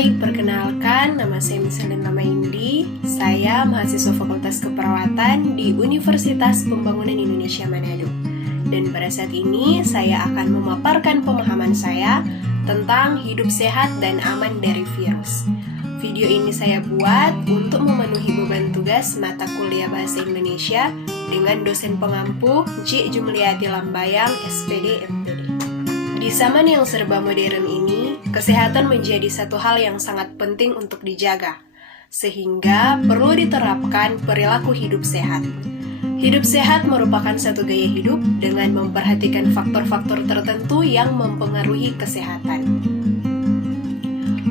Hai, perkenalkan, nama saya Misalina Indi. Saya mahasiswa Fakultas Keperawatan di Universitas Pembangunan Indonesia Manado. Dan pada saat ini, saya akan memaparkan pemahaman saya tentang hidup sehat dan aman dari virus. Video ini saya buat untuk memenuhi beban tugas mata kuliah Bahasa Indonesia dengan dosen pengampu Cik Jumliati Lambayang, SPD, MPD. Di zaman yang serba modern ini, kesehatan menjadi satu hal yang sangat penting untuk dijaga, sehingga perlu diterapkan perilaku hidup sehat. Hidup sehat merupakan satu gaya hidup dengan memperhatikan faktor-faktor tertentu yang mempengaruhi kesehatan.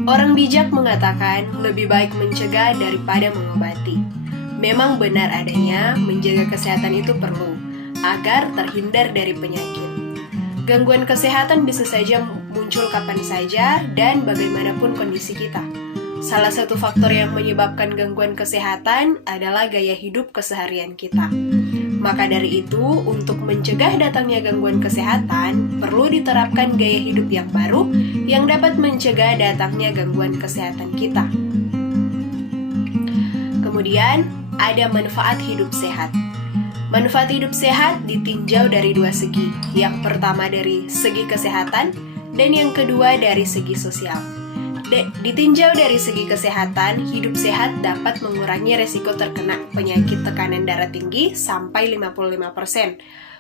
Orang bijak mengatakan lebih baik mencegah daripada mengobati. Memang benar adanya menjaga kesehatan itu perlu, agar terhindar dari penyakit. Gangguan kesehatan bisa saja muncul kapan saja dan bagaimanapun kondisi kita. Salah satu faktor yang menyebabkan gangguan kesehatan adalah gaya hidup keseharian kita. Maka dari itu, untuk mencegah datangnya gangguan kesehatan, perlu diterapkan gaya hidup yang baru yang dapat mencegah datangnya gangguan kesehatan kita. Kemudian, ada manfaat hidup sehat. Manfaat hidup sehat ditinjau dari dua segi. Yang pertama dari segi kesehatan dan yang kedua dari segi sosial. Ditinjau dari segi kesehatan, hidup sehat dapat mengurangi resiko terkena penyakit tekanan darah tinggi sampai 55%.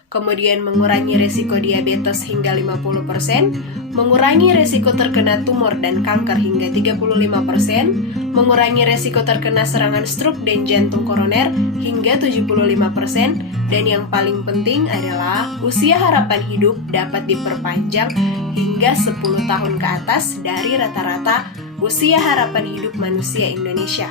Kemudian mengurangi resiko diabetes hingga 50%, mengurangi resiko terkena tumor dan kanker hingga 35%, mengurangi resiko terkena serangan stroke dan jantung koroner hingga 75%, dan yang paling penting adalah usia harapan hidup dapat diperpanjang hingga 10 tahun ke atas dari rata-rata usia harapan hidup manusia Indonesia.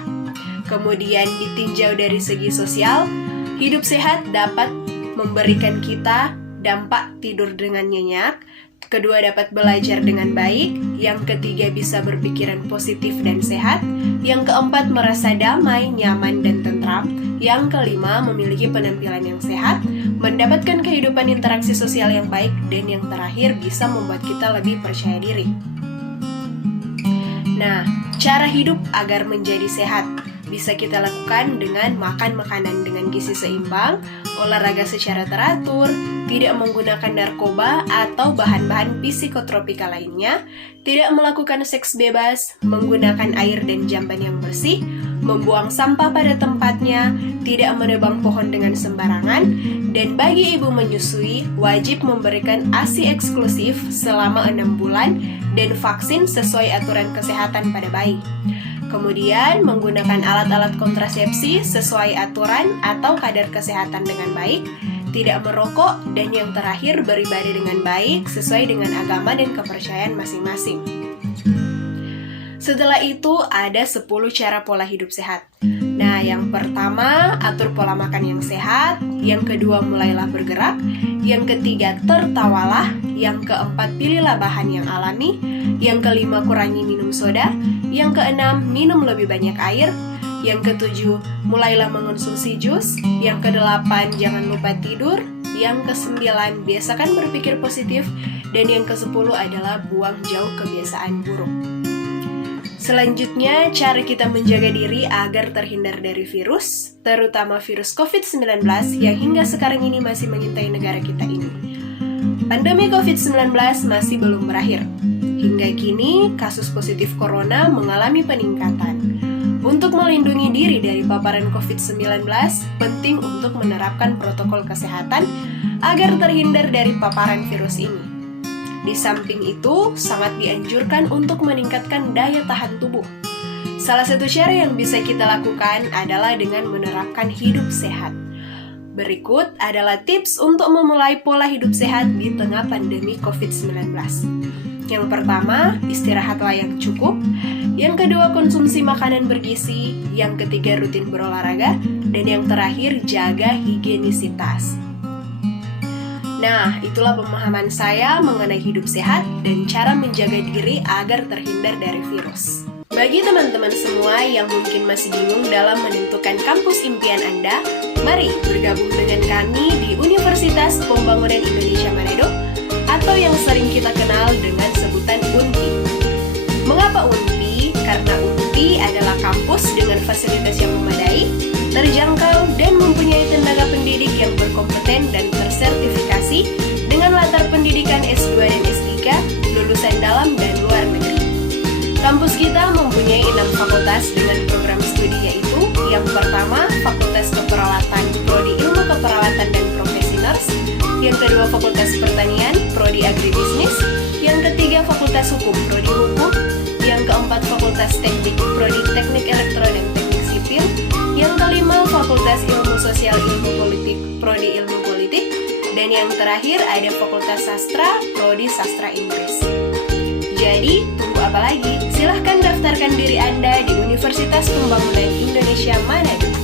Kemudian ditinjau dari segi sosial, hidup sehat dapat memberikan kita dampak tidur dengan nyenyak, kedua dapat belajar dengan baik, yang ketiga bisa berpikiran positif dan sehat, yang keempat merasa damai, nyaman, dan tentram, yang kelima memiliki penampilan yang sehat, mendapatkan kehidupan interaksi sosial yang baik, dan yang terakhir bisa membuat kita lebih percaya diri. Nah, cara hidup agar menjadi sehat bisa kita lakukan dengan makan makanan dengan gizi seimbang, olahraga secara teratur, tidak menggunakan narkoba atau bahan-bahan psikotropika lainnya, tidak melakukan seks bebas, menggunakan air dan jamban yang bersih, membuang sampah pada tempatnya, tidak menebang pohon dengan sembarangan, dan bagi ibu menyusui wajib memberikan ASI eksklusif selama 6 bulan dan vaksin sesuai aturan kesehatan pada bayi. Kemudian menggunakan alat-alat kontrasepsi sesuai aturan atau kadar kesehatan dengan baik, tidak merokok, dan yang terakhir beribadah dengan baik sesuai dengan agama dan kepercayaan masing-masing. Setelah itu ada 10 cara pola hidup sehat. Nah, yang pertama, atur pola makan yang sehat. Yang kedua, mulailah bergerak. Yang ketiga, tertawalah. Yang keempat, pilihlah bahan yang alami. Yang kelima, kurangi minum soda. Yang keenam, minum lebih banyak air. Yang ketujuh, mulailah mengonsumsi jus. Yang kedelapan, jangan lupa tidur. Yang kesembilan, biasakan berpikir positif. Dan yang kesepuluh adalah buang jauh kebiasaan buruk. Selanjutnya, cara kita menjaga diri agar terhindar dari virus, terutama virus COVID-19 yang hingga sekarang ini masih mengintai negara kita ini. Pandemi COVID-19 masih belum berakhir. Hingga kini, kasus positif corona mengalami peningkatan. Untuk melindungi diri dari paparan COVID-19, penting untuk menerapkan protokol kesehatan agar terhindar dari paparan virus ini. Di samping itu, sangat dianjurkan untuk meningkatkan daya tahan tubuh. Salah satu cara yang bisa kita lakukan adalah dengan menerapkan hidup sehat. Berikut adalah tips untuk memulai pola hidup sehat di tengah pandemi COVID-19. Yang pertama, istirahatlah yang cukup. Yang kedua, konsumsi makanan bergizi. Yang ketiga, rutin berolahraga. Dan yang terakhir, jaga higienisitas. Nah, itulah pemahaman saya mengenai hidup sehat dan cara menjaga diri agar terhindar dari virus. Bagi teman-teman semua yang mungkin masih bingung dalam menentukan kampus impian Anda, mari bergabung dengan kami di Universitas Pembangunan Indonesia Manado atau yang sering kita kenal dengan sebutan UNPI. Mengapa UNPI? Karena kampus dengan fasilitas yang memadai, terjangkau, dan mempunyai tenaga pendidik yang berkompeten dan tersertifikasi dengan latar pendidikan S2 dan S3, lulusan dalam dan luar negeri. Kampus kita mempunyai 6 fakultas dengan program studi, yaitu yang pertama, Fakultas Keperawatan, Prodi Ilmu Keperawatan dan Profesi Nurse, yang kedua, Fakultas Pertanian, Prodi Agribisnis, yang ketiga, Fakultas Hukum, Prodi Hukum, yang keempat, Fakultas Teknik, Prodi Teknik Elektro dan Teknik Sipil, yang kelima, Fakultas Ilmu Sosial Ilmu Politik, Prodi Ilmu Politik, dan yang terakhir ada Fakultas Sastra, Prodi Sastra Inggris. Jadi, tunggu apa lagi? Silahkan daftarkan diri Anda di Universitas Pembangunan Indonesia Manado.